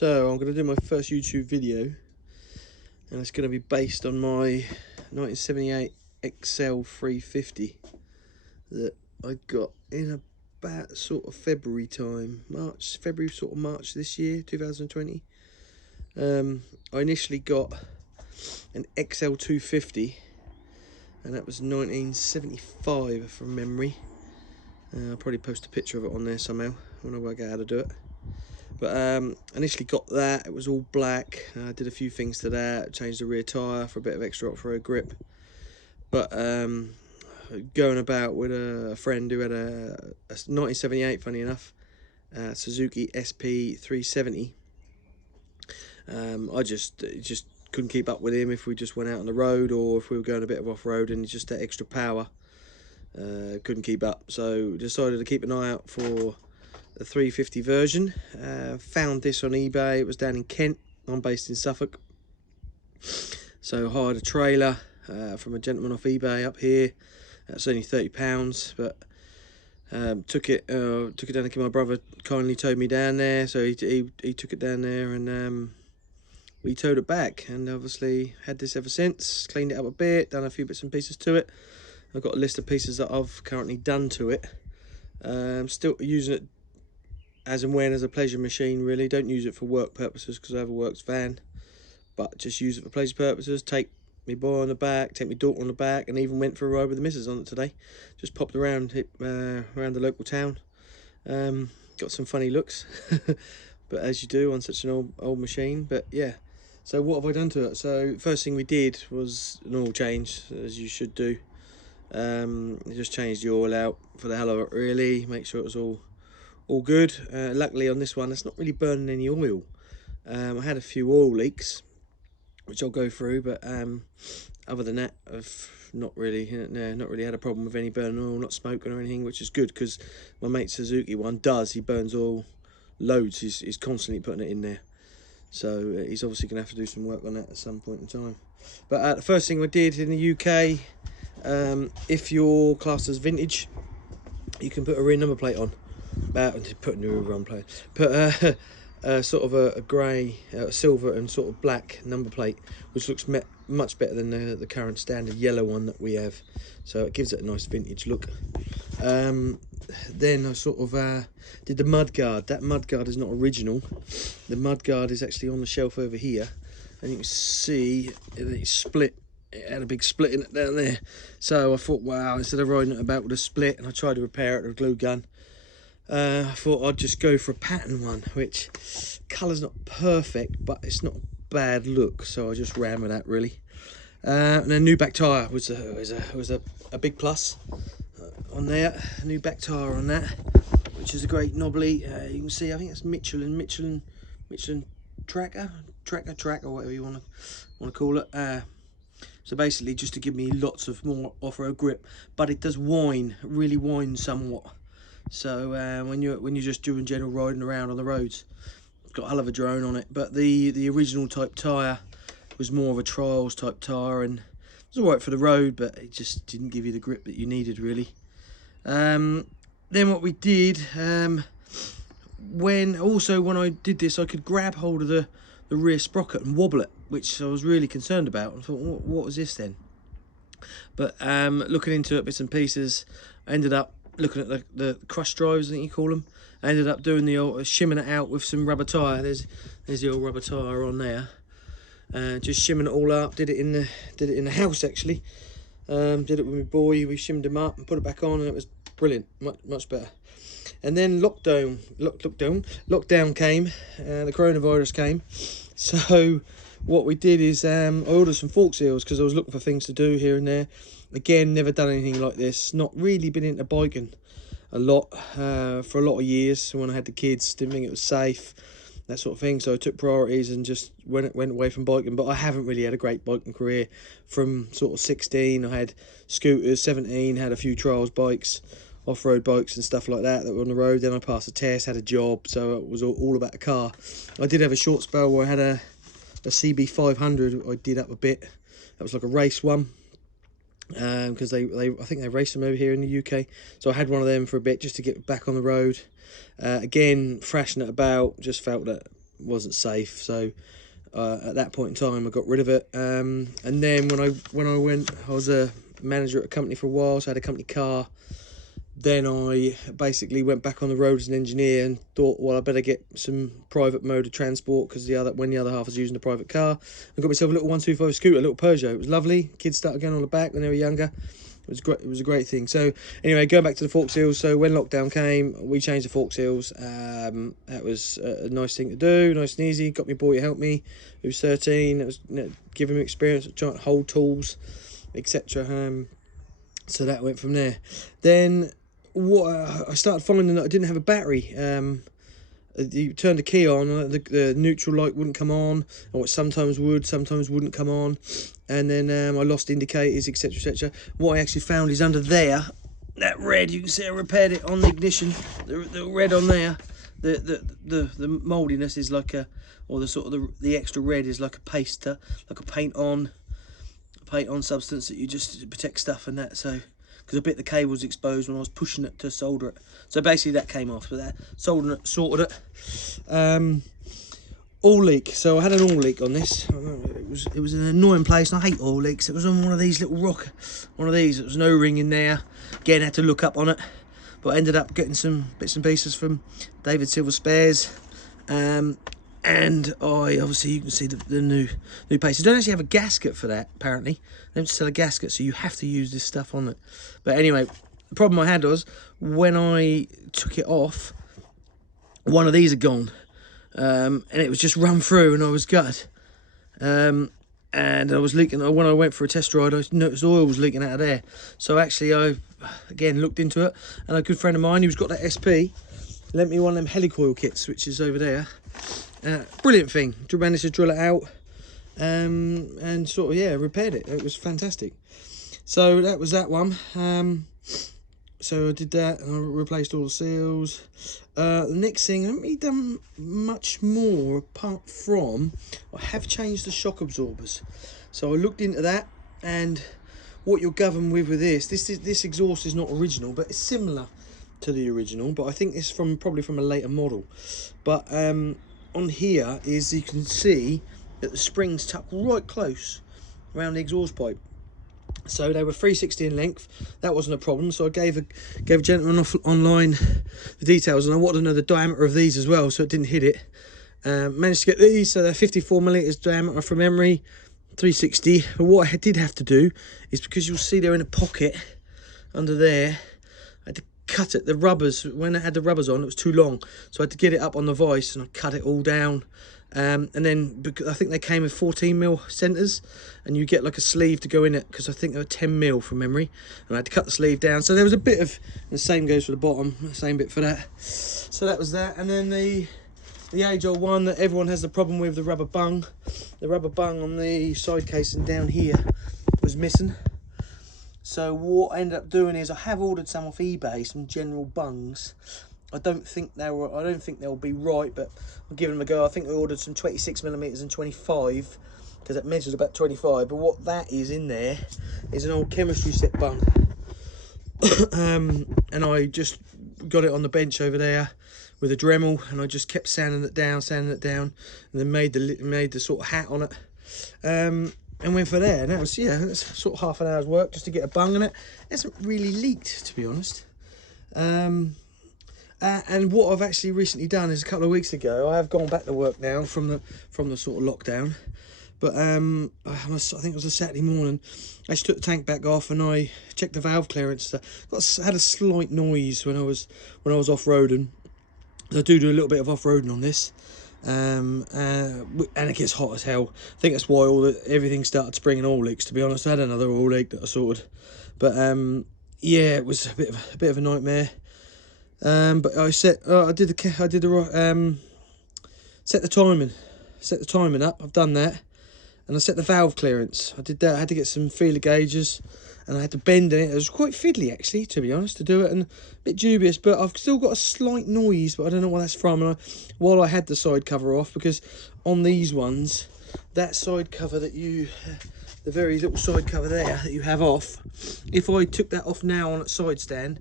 So I'm going to do my first YouTube video, and it's going to be based on my 1978 XL350 that I got in about sort of February time, March this year, 2020. I initially got an XL250, and that was 1975 from memory. I'll probably post a picture of it on there somehow when I work out how to do it. But initially got that. It was all black. I did a few things to that, changed the rear tyre for a bit of extra off-road grip. But going about with a friend who had a 1978, funny enough, Suzuki SP370. I just couldn't keep up with him if we just went out on the road, or if we were going a bit of off-road, and just that extra power. Couldn't keep up, so decided to keep an eye out for the 350 version. Found this on eBay. It was down in Kent. I'm based in Suffolk, so hired a trailer from a gentleman off eBay up here. It's only £30, but took it down to my brother. Kindly towed me down there, so he took it down there, and we towed it back, and obviously had this ever since. Cleaned it up a bit, done a few bits and pieces to it. I've got a list of pieces that I've currently done to it. Still using it as and when as a pleasure machine, really. Don't use it for work purposes because I have a works van, but just use it for pleasure purposes. Take my boy on the back, take my daughter on the back, and even went for a ride with the missus on it today. Just popped around, around the local town. Got some funny looks, but as you do on such an old machine. But yeah, so what have I done to it? So first thing we did was an oil change, as you should do. Just changed the oil out for the hell of it, really. Make sure it was all good. Luckily on this one, it's not really burning any oil. I had a few oil leaks, which I'll go through, but other than that, I've not really had a problem with any burning oil, not smoking or anything, which is good, because my mate Suzuki one he burns oil loads. He's constantly putting it in there, so he's obviously going to have to do some work on that at some point in time. But the first thing I did in the UK, if your class is vintage, you can put a rear number plate on. Put a new run plate. Put sort of a grey, silver and sort of black number plate, which looks much better than the current standard yellow one that we have. So it gives it a nice vintage look. Then I sort of did the mudguard. That mudguard is not original. The mudguard is actually on the shelf over here, and you can see it's split. It had a big split in it down there. So I thought, wow, instead of riding it about with a split, and I tried to repair it with a glue gun, I thought I'd just go for a pattern one, which colour's not perfect, but it's not a bad look, so I just ran with that, really. And then new back tyre was a big plus on there. A new back tyre on that, which is a great knobbly. You can see, I think it's Michelin tracker, or whatever you want to call it. So basically, just to give me lots of more off-road grip, but it does really whine somewhat. So when you're just doing general riding around on the roads, it's got a hell of a drone on it. But the original type tyre was more of a trials type tyre, and it was alright for the road, but it just didn't give you the grip that you needed, really. Then what we did, when I did this, I could grab hold of the rear sprocket and wobble it, which I was really concerned about. I thought, what was this then? But looking into it, bits and pieces, I ended up looking at the crush drives, I think you call them. I ended up doing the old shimming it out with some rubber tyre. There's the old rubber tyre on there. Just shimming it all up. Did it in the house, actually. Did it with my boy. We shimmed them up and put it back on, and it was brilliant, much better. And then lockdown came, the coronavirus came. So what we did is I ordered some fork seals, because I was looking for things to do here and there. Again, never done anything like this. Not really been into biking a lot for a lot of years. When I had the kids, didn't think it was safe, that sort of thing. So I took priorities and just went away from biking. But I haven't really had a great biking career. From sort of 16, I had scooters. 17, had a few trials bikes, off-road bikes and stuff like that were on the road. Then I passed a test, had a job, so it was all about a car. I did have a short spell where I had a CB500. I did up a bit. That was like a race one, because I think they race them over here in the UK. So I had one of them for a bit, just to get back on the road. Again, thrashing it about, just felt that wasn't safe. So at that point in time, I got rid of it. And then when I went, I was a manager at a company for a while, so I had a company car. Then I basically went back on the road as an engineer and thought, well, I better get some private mode of transport, because when the other half was using the private car, I got myself a little 125 scooter, a little Peugeot. It was lovely. Kids started going on the back when they were younger. It was great. It was a great thing. So anyway, going back to the fork seals. So when lockdown came, we changed the fork seals. That was a nice thing to do, nice and easy. Got my boy to help me, who was 13. It was, giving him experience of trying to hold tools, etc. So that went from there. Then I started finding that I didn't have a battery. You turned the key on, the neutral light wouldn't come on, or it sometimes would, sometimes wouldn't come on, and then I lost indicators, etc, etc. What I actually found is under there, that red, you can see I repaired it on the ignition, the red on there, the mouldiness is like a, or the sort of the extra red is like a paster, like a paint on substance that you just protect stuff and that. So because a bit of the cable was exposed when I was pushing it to solder it, so basically that came off. But that sorted it. Oil leak. So I had an oil leak on this. It was an annoying place, and I hate oil leaks. It was on one of these little one of these. There was no ring in there. Again, I had to look up on it, but I ended up getting some bits and pieces from David Silver Spares. And obviously you can see the new paste. They don't actually have a gasket for that, apparently. They don't sell a gasket, so you have to use this stuff on it. But anyway, the problem I had was when I took it off, one of these had gone, and it was just run through, and I was gutted. And I was leaking. When I went for a test ride, I noticed oil was leaking out of there. So actually, I again looked into it, and a good friend of mine who's got that SP lent me one of them helicoil kits, which is over there. Brilliant thing. Managed to drill it out, and sort of repaired it. It was fantastic. So that was that one. So I did that, and I replaced all the seals. The next thing, I haven't really done much more apart from I have changed the shock absorbers. So I looked into that, and what you're governed with this exhaust is not original, but it's similar to the original. But I think it's probably from a later model. But on here is, you can see that the springs tuck right close around the exhaust pipe. So they were 360 in length. That wasn't a problem. So I gave a gentleman online the details, and I wanted to know the diameter of these as well, so it didn't hit it. Managed to get these, so they're 54 millimeters diameter from memory, 360. But what I did have to do is, because you'll see they're in a pocket under there, I had to cut it. The rubbers, when I had the rubbers on, it was too long, so I had to get it up on the vise, and I cut it all down. And then, because I think they came with 14mm centres, and you get like a sleeve to go in it, because I think they were 10mm from memory, and I had to cut the sleeve down. So there was a bit of, and the same goes for the bottom, the same bit for that. So that was that. And then the age-old one that everyone has the problem with, the rubber bung. The rubber bung on the side casing down here was missing. So what I ended up doing is, I have ordered some off eBay, some general bungs. I don't think they'll be right, but I'll give them a go. I think I ordered some 26mm and 25, because it measures about 25. But what that is in there is an old chemistry set bung. And I just got it on the bench over there with a Dremel, and I just kept sanding it down, and then made the sort of hat on it. And went for there, and that was, that's sort of half an hour's work just to get a bung on it. It hasn't really leaked, to be honest. And what I've actually recently done is, a couple of weeks ago, I have gone back to work now from the sort of lockdown. But I think it was a Saturday morning. I just took the tank back off, and I checked the valve clearance. Had a slight noise when I was off-roading. I do a little bit of off-roading on this, and it gets hot as hell. I think that's why everything started springing oil leaks. To be honest, I had another oil leak that I sorted, but it was a bit of a nightmare. But I set the timing up. I've done that, and I set the valve clearance. I did that. I had to get some feeler gauges, and I had to bend it. It was quite fiddly, actually, to be honest, to do it, and a bit dubious. But I've still got a slight noise, but I don't know what that's from. And while I had the side cover off, because on these ones, that side cover the very little side cover there that you have off, if I took that off now on a side stand,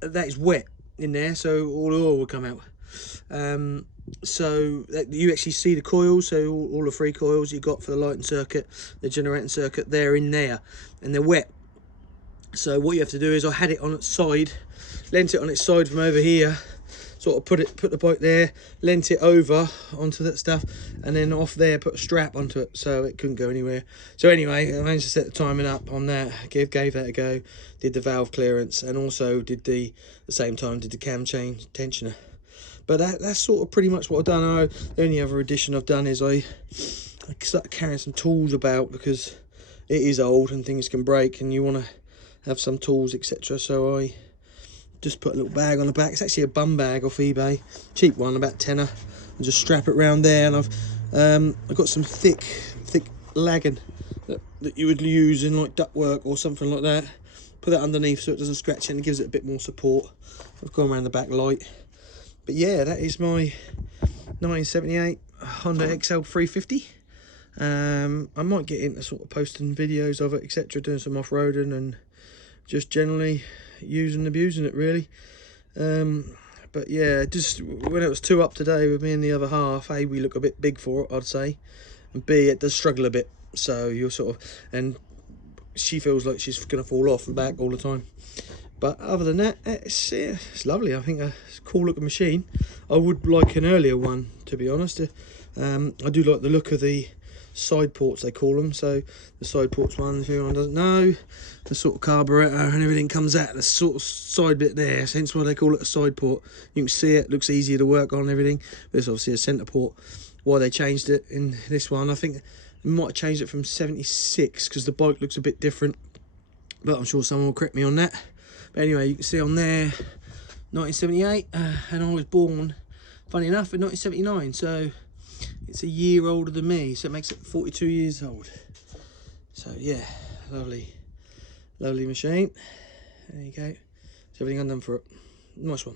that is wet in there, so all the oil will come out. so that you actually see the coils, so all the 3 coils you got for the lighting circuit, the generating circuit, they're in there and they're wet. So what you have to do is, I had it on its side, lent it on its side from over here, sort of put the bike there, lent it over onto that stuff, and then off there put a strap onto it so it couldn't go anywhere. So anyway, I managed to set the timing up on that, gave that a go, did the valve clearance, and also did the same time did the cam chain tensioner. But that's sort of pretty much what I've done. The only other addition I've done is I started carrying some tools about, because it is old and things can break and you want to have some tools, etc. So I just put a little bag on the back. It's actually a bum bag off eBay, cheap one, about tenner, and just strap it around there. And I've got some thick lagging that you would use in like ductwork or something like that. Put that underneath so it doesn't scratch it and it gives it a bit more support. I've gone around the back light. But yeah, that is my 1978 Honda XL350. I might get into sort of posting videos of it, etc., doing some off-roading and just generally using and abusing it, really. But yeah, just when it was 2 up today with me and the other half, A, we look a bit big for it, I'd say, and B, it does struggle a bit, so you're sort of, and she feels like she's going to fall off and back all the time. But other than that, it's lovely. I think it's a cool looking machine. I would like an earlier one, to be honest. I do like the look of the side ports, they call them. So the side ports one, if anyone doesn't know, the sort of carburetor and everything comes out the sort of side bit there, hence why they call it a side port. You can see it, looks easier to work on and everything. But it's obviously a centre port. Why they changed it in this one, I think they might have changed it from 76 because the bike looks a bit different, but I'm sure someone will correct me on that. But anyway, you can see on there 1978, and I was born, funny enough, in 1979, so it's a year older than me, so it makes it 42 years old. So yeah, lovely machine. There you go. That's everything I've done for it. Nice one.